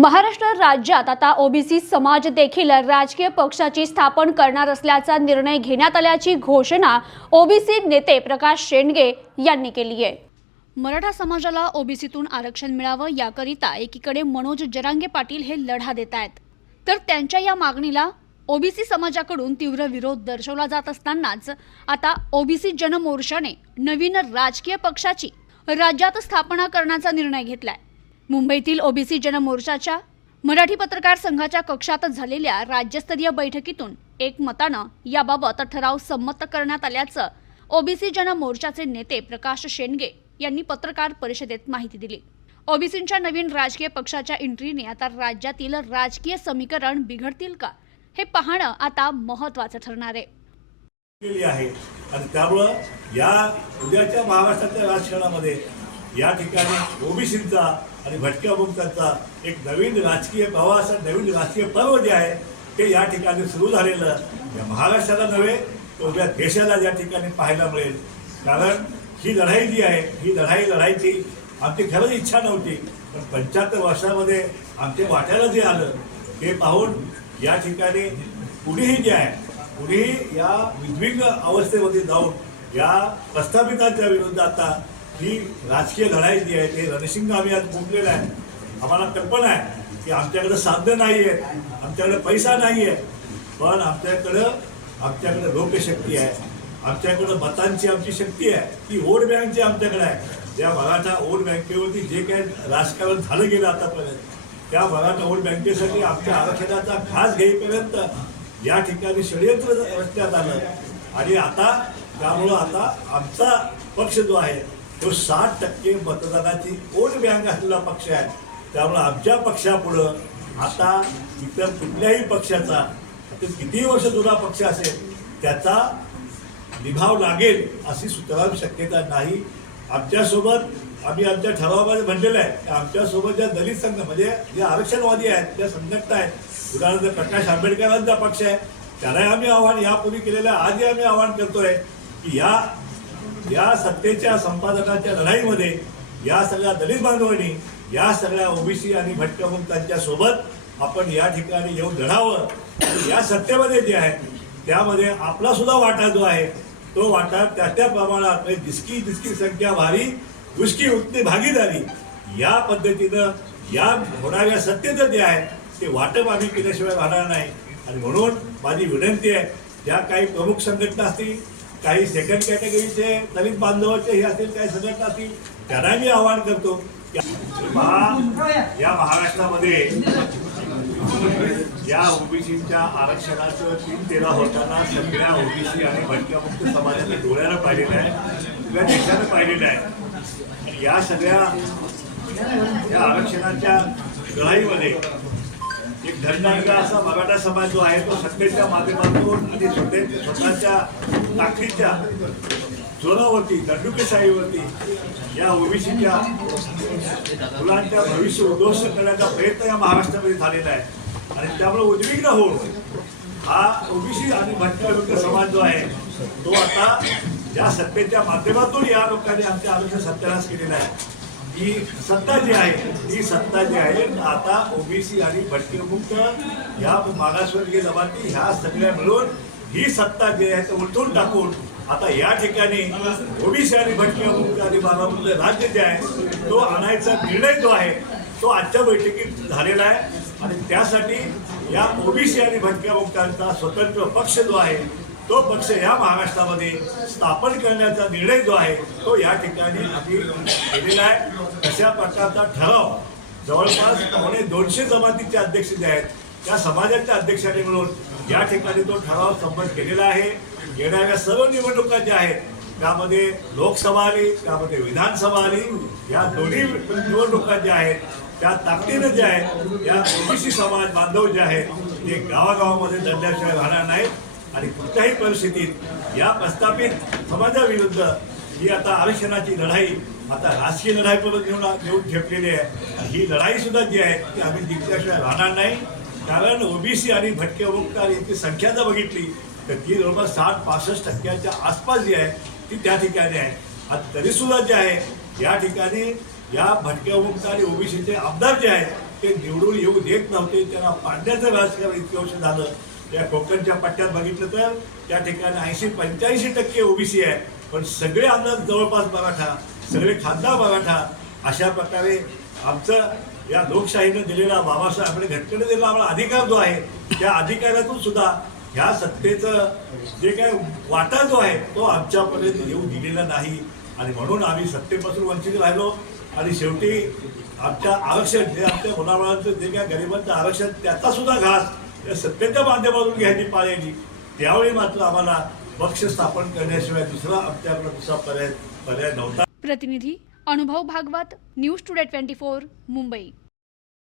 महाराष्ट्र राज्यात आता ओबीसी समाज देखील राजकीय पक्षाची स्थापन करणार असल्याचा निर्णय घेण्यात आल्याची घोषणा ओबीसी नेते प्रकाश शेंडगे यांनी केली आहे. मराठा समाजाला ओबीसीतून आरक्षण मिळावं याकरिता एकीकडे मनोज जरांगे पाटील हे लढा देत आहेत. तर त्यांच्या या मागणीला ओबीसी समाजाकडून तीव्र विरोध दर्शवला जात असतानाच आता ओबीसी जनमोर्चाने नवीन राजकीय पक्षाची राज्यात स्थापना करण्याचा निर्णय घेतलाय. मुंबईतील ओबीसी जनमोर्चाच्या मराठी पत्रकार संघाच्या कक्षात झालेल्या राज्यस्तरीय बैठकीतून एकमतानं याबाबत ठराव संमत करण्यात आल्याचं ओबीसी जनमोर्चाचे नेते प्रकाश शेंडगे यांनी पत्रकार परिषदेत माहिती दिली. ओबीसींच्या नवीन राजकीय पक्षाच्या एंट्रीने आता राज्यातील राजकीय समीकरण बिघडतील का हे पाहणं आता महत्वाचं ठरणार आहे. आहे. आणि त्यामुळं या उद्याच्या महाराष्ट्राच्या राजकारणामध्ये या ठिकाणी ओबीसींचा आणि भटक्या मुक्तांचा एक नवीन राजकीय प्रवास आणि नवीन राजकीय पर्व जे आहे ते या ठिकाणी सुरू झालेलं. या महाराष्ट्राला नव्हे तर उद्या देशाला या ठिकाणी पाहायला मिळेल. कारण ही लढाई जी आहे ही लढाई लढायची आमची खरंच इच्छा नव्हती पण पंच्याहत्तर वर्षामध्ये आमच्या वाट्याला जे आलं ते पाहून या ठिकाणी पुढेही जे आहे कुणीही या विद्विग अवस्थेमध्ये जाऊन या प्रस्थापितांच्या विरुद्ध आता ही राजकीय लढाई जी आहे ते रणसिंग आम्ही आज फुंकलेलं आहे. आम्हाला कल्पना आहे की आमच्याकडं साधनं नाही आहे आमच्याकडे पैसा नाही आहे पण आमच्याकडं आमच्याकडे लोकशक्ती आहे. आमच्याकडं मतांची आमची शक्ती आहे. ती वोट बँकची आमच्याकडे आहे. त्या मराठा वोट बँकेवरती जे काही राजकारण झालं गेलं आतापर्यंत त्या मराठा वोट बँकेसाठी आमच्या आरक्षणाचा घास घेईपर्यंत या ठिकाणी षडयंत्र रचण्यात आलं. आणि आता त्यामुळं आता आमचा पक्ष जो आहे तो साठ टक्के मतदानाची ओट बँक असलेला पक्ष आहे त्यामुळं आमच्या पक्षापुढं आता इतर कुठल्याही पक्षाचा ते किती वर्ष जुना पक्ष असेल त्याचा निभाव लागेल अशी सुतराम शक्यता नाही आमच्यासोबत आम्ही आमच्या ठरावामध्ये म्हणलेलं आहे की आमच्यासोबत ज्या दलित संघ म्हणजे जे आरक्षणवादी आहेत ज्या संघटना आहेत उदाहरणार्थ प्रकाश आंबेडकरांचा पक्ष आहे त्यालाही आम्ही आव्हान यापूर्वी केलेलं आहे. आजही आम्ही आव्हान करतोय की या या सत्तेच्या संपादकाच्या लढाईमध्ये या सगळ्या दलित बांधवांनी या सगळ्या ओबीसी आणि भटक्यामुक्तांच्या सोबत आपण या ठिकाणी येऊन लढावं. या सत्तेमध्ये जे आहे त्यामध्ये आपला सुद्धा वाटा जो आहे तो वाटा त्या त्या प्रमाणात म्हणजे जिसकी जिसकी संख्या भारी उसकी उतनी भागीदारी या पद्धतीनं या होणाऱ्या सत्तेचं जे आहे ते वाटप आम्ही केल्याशिवाय राहणार नाही. आणि म्हणून माझी विनंती आहे ज्या काही प्रमुख संघटना असतील काही सेकंड कॅटेगरीचे दलित बांधवाचे हे असतील काही संघटना असतील त्यांना मी आवाहन करतो. या महाराष्ट्रामध्ये या ओबीसीच्या आरक्षणाचं तीन तेरा होताना सगळ्या ओबीसी आणि भटक्यामुक्त समाजाने डोळ्यानं पाहिलेलं आहे सगळ्या देशानं पाहिलेलं आहे. या सगळ्या या आरक्षणाच्या लढाईमध्ये एक धर्मांचा असा मराठा समाज जो आहे तो सत्तेच्या माध्यमातून आणि स्वतः स्वतःच्या ताकदीच्या जोरावरती दंडुकेशाहीवरती या ओबीसीच्या मुलांच्या भविष्य उद्ध्वस्त करण्याचा प्रयत्न या महाराष्ट्रामध्ये झालेला आहे. आणि त्यामुळे उद्विग्न होऊन हा ओबीसी आणि भटक्या समाज जो आहे तो आता या सत्तेच्या माध्यमातून या लोकांनी आमच्या आरोग्य सत्यानाश केलेला आहे. ही सत्ता जी आहे ही सत्ता जी आहे आता ओबीसी आणि भटकेमुक्त ह्या मागासवर्गीय जमाती ह्या सगळ्या मिळून ही सत्ता जी आहे ते उलटून टाकून आता या ठिकाणी ओबीसी आणि भटकेमुक्त आणि मागामुक्त राज्य जे आहे तो आणायचा निर्णय जो आहे तो आजच्या बैठकीत झालेला आहे. आणि त्यासाठी या ओबीसी आणि भटक्या मुक्तांचा स्वतंत्र पक्ष जो आहे तो पक्ष या महाराष्ट्रामध्ये स्थापन करण्याचा निर्णय जो आहे तो या ठिकाणी आम्ही केलेला आहे. अशा प्रकारचा ठराव जवळपास पावणे दोनशे जमातीचे अध्यक्ष जे आहेत त्या समाजाच्या अध्यक्षांनी मिळून या ठिकाणी तो ठराव संमत केलेला आहे. येणाऱ्या सर्व निवडणुका ज्या आहेत त्यामध्ये लोकसभा आली त्यामध्ये विधानसभा आली या दोन्ही निवडणुका ज्या आहेत त्या ताकदीनं ज्या आहेत या ओबीसी समाज बांधव जे आहेत ते गावागावामध्ये दडल्याशिवाय राहणार नाहीत. आणि कुठल्याही परिस्थितीत या प्रस्थापित समाजाविरुद्ध ही आता आरक्षणाची लढाई आता राजकीय लढाई परत घेऊन घेऊन ठेपलेली आहे. ही लढाई सुद्धा जी आहे ती आम्ही जिंकल्याशिवाय राहणार नाही. कारण ओबीसी आणि भटके उपकार यांची संख्या जर बघितली तर ती जवळपास साठ पासष्ट टक्क्याच्या आसपास जी आहे ती त्या ठिकाणी आहे. आता तरीसुद्धा जे आहे या ठिकाणी या भटक्या मुक्त आणि ओबीसीचे आमदार जे आहेत ते निवडून येऊ देत नव्हते. त्यांना पाडण्याचं राजकारण इतकं वर्ष झालं. या कोकणच्या पट्ट्यात बघितलं तर त्या ठिकाणी ऐंशी पंच्याऐंशी टक्के ओबीसी आहे. पण सगळे आमदार जवळपास मराठा सगळे खासदार मराठा अशा प्रकारे आमचं या लोकशाहीनं दिलेला बाबासाहेब आपल्या घटनेने दिलेला आपला अधिकार जो आहे त्या अधिकारातून सुद्धा ह्या सत्तेचं जे काय वाटा जो आहे तो आमच्यापर्यंत येऊ दिलेला नाही. आणि म्हणून आम्ही सत्तेपासून वंचित राहिलो. आणि शेवटी आमच्या आरक्षण जे आमच्या मुलाबाळांचं जे काय गरिबांचं आरक्षण त्याचा सुद्धा घास या सत्तेच्या माध्यमातून घ्यायची पाळायची त्यावेळी मात्र आम्हाला पक्ष स्थापन करण्याशिवाय दुसरा आमच्याकडे दुसरा पर्याय पर्याय नव्हता. प्रतिनिधी Anubhav Bhagwat news today twenty four Mumbai.